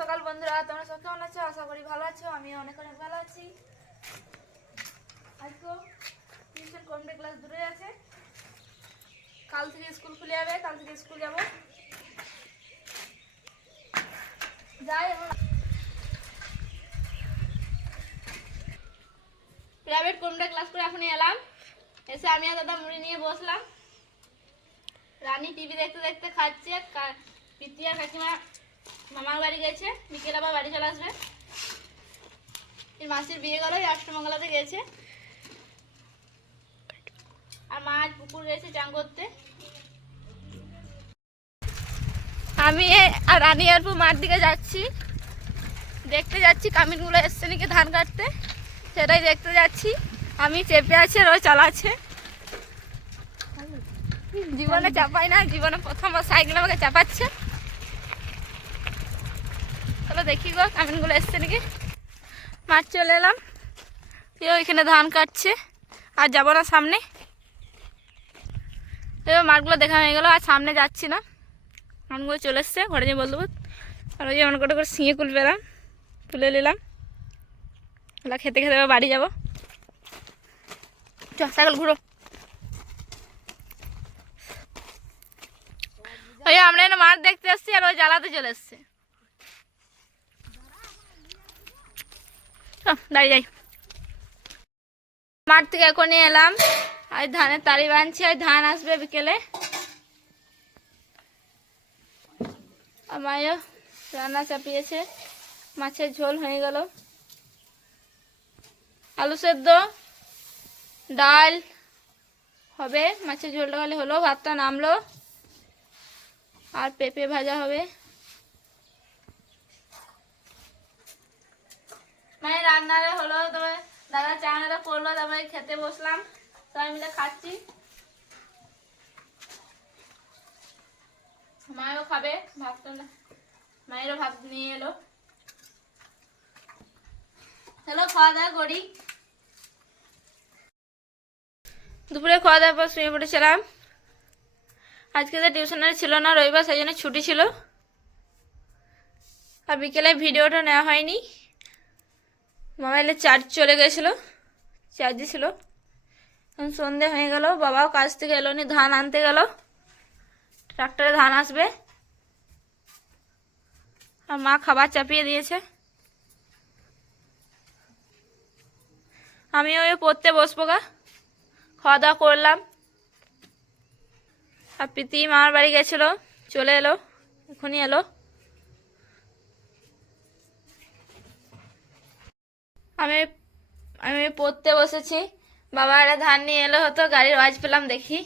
সকাল বন্ধুরা, তোমরা সব কেমন আছো? আশা করি ভালো আছো। আমি অনেক অনেক ভালো আছি। আজকে টিউশন কমপ্লিট ক্লাস দূরে আছে। কাল থেকে স্কুল খুলে যাবে, কাল থেকে স্কুল যাব। যাই এখন প্রাইভেট কমপ্লিট ক্লাস করে এখনই এলাম। এসে আমি আর দাদা মুড়ি নিয়ে বসলাম। রানী টিভি দেখতে দেখতে খাচ্ছে। পিতি আর কাকিমা মামার বাড়ি গেছে, বিকেল আবার বাড়ি চলে আসবে। মাসির বিয়ে গেল, অষ্টমঙ্গলাতে গেছে। আর মা আজ পুকুর গেছে চান করতে। আমি আর রানী আর মাঠ দিকে যাচ্ছি, দেখতে যাচ্ছি কামিনগুলো এসছে নাকি ধান কাটতে, সেটাই দেখতে যাচ্ছি। আমি চেপে আছি আর ওই চালাচ্ছে। জীবনে চাপাই না, জীবনে প্রথম সাইকেল আমাকে চাপাচ্ছে। চলো দেখি গো কামিনগুলো এসছে নাকি। মাঠ চলে এলাম, ওইখানে ধান কাটছে। আর যাবো না সামনে, এবার মাঠগুলো দেখা হয়ে গেল। আর সামনে যাচ্ছি না, ধানগুলো চলে এসছে, ঘরে যেয়ে বলবো। আর ওই যে অনেক করে সিঁয়ে কুল পেলাম, তুলে নিলাম। ওগুলো খেতে খেতে বাড়ি যাবো। চ সাইকেল ঘুরো। ওই আমরা এনে মাঠ দেখতে এসছি, আর ওই জ্বালাতে চলে এসছে। দাঁড়িয়ে যাই। মাঠ থেকে এখনই এলাম, আর ধানের তালি বানছি। আর ধান আসবে বিকেলে। আমারও রান্না চাপিয়েছে, মাছের ঝোল হয়ে গেল, আলু সেদ্ধ, ডাল হবে, মাছের ঝোলটা খালি হলো, ভাতটা নামলো, আর পেঁপে ভাজা হবে। মানে রান্নাটা হলো, তবে দাদা চানাটা করলো, তারপরে খেতে বসলাম, সবাই মিলে খাচ্ছি। মায়েরও খাবে ভাতটা, মায়েরও ভাত নিয়ে এলো। চলো খাওয়া দাওয়া করি। দুপুরে খাওয়া দাওয়ার পর শুয়ে পড়েছিলাম। আজকে তো টিউশনের ছিল না, রবিবার, সেই জন্য ছুটি ছিল। আর বিকেলে ভিডিওটা নেওয়া হয়নি, মোবাইলে চার্জ চলে গেছিলো, চার্জই ছিল। এখন সন্ধে হয়ে গেল, বাবাও কাজ থেকে এলো নি, ধান আনতে গেল। ট্রাক্টরে ধান আসবে। আর মা খাবার চাপিয়ে দিয়েছে। আমি ওই পড়তে বসবো গা, খাওয়া দাওয়া করলাম। আর প্রীতি মামার বাড়ি গেছিল, চলে এলো, এখনই এলো। আমি আমি পড়তে বসেছি। বাবা একটা ধান নিয়ে এলো, হতো গাড়ির আওয়াজ পেলাম, দেখি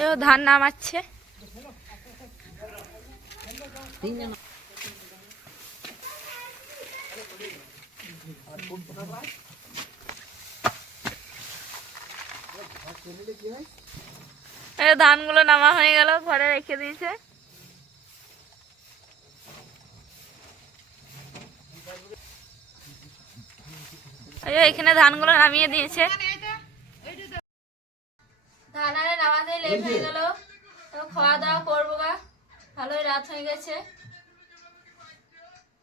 এও ধান নামাচ্ছে। ধানগুলো নামা হয়ে গেল, ঘরে রেখে দিয়েছে। এখানে ধানগুলো নামিয়ে দিয়েছে। ধান আরে নামাতে লেট হয়ে গেল, খাওয়া দাওয়া করবো গা, ভালোই রাত হয়ে গেছে।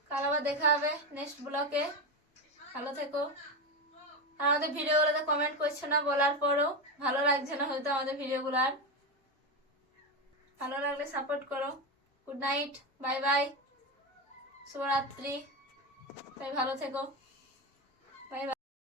কাল আবার দেখা হবে নেক্সট ব্লকে। ভালো থেকো। আর আমাদের ভিডিওগুলোতে কমেন্ট করছো না, বলার পরও ভালো লাগছে না হয়তো আমাদের ভিডিওগুলো। আর ভালো লাগলে সাপোর্ট করো। গুড নাইট, বাই বাই, শুভরাত্রি, তাই ভালো থেকো।